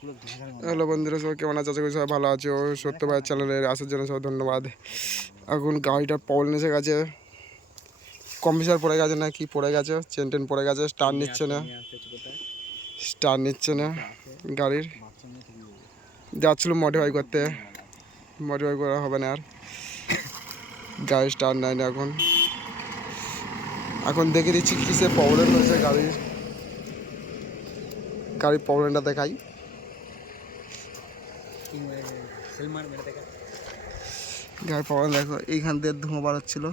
Hello বন্ধুরা, সবাই কেমন আছে? আশা করি সবাই ভালো আছে। ও সত্য ভাই চ্যানেলে আসার জন্য সবাই ধন্যবাদ। এখন গাড়িটা প্রবলেম এসে গেছে, কম্পিউটার পড়ে গেছে না কি পড়ে গেছে, চেন টেন পড়ে গেছে, স্টার্ট নিচ্ছে না গাড়ির। যাচ্ছিলো মডিফাই করতে, মডিফাই করা হবে না আর, গাড়ি স্টার্ট নেয় না এখন। এখন দেখে দিচ্ছি কিসে প্রবলেম হয়েছে গাড়ির প্রবলেমটা দেখাই। গাড়ির প্রবলেম দেখো, এইখান দিয়ে ধোঁয়া বার হচ্ছিল,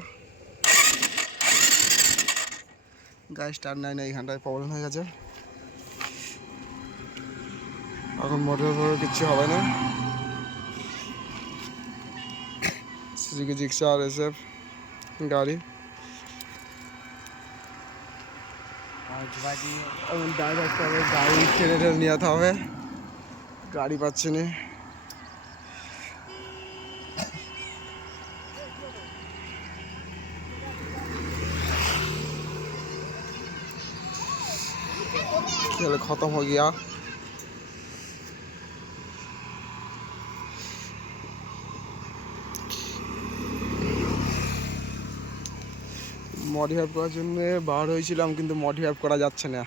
গাড়ি স্টার্ট নেয় না, এইখানটায় প্রবলেম হয়ে গেছে। এখন মোটর কিচ্ছু হবে না। সুজুকি জিক্সার এসএফ গাড়ি ডাইরেক্ট হবে, গাড়ি টেনে টেনে নিয়ে যেতে হবে, গাড়ি পাচ্ছি না। खेल खत्म हो गया। মডিফাই করার জন্য বার হয়েছিলাম, কিন্তু মডিফাই করা যাচ্ছে না।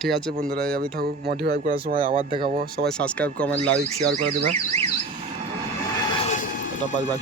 ঠিক আছে বন্ধুরা, আমি থাকুক, মডিফাই করার সময় আবার দেখাবো। সবাই সাবস্ক্রাইব, কমেন্ট, লাইক, শেয়ার করে দেবে। এটা বাই বাই।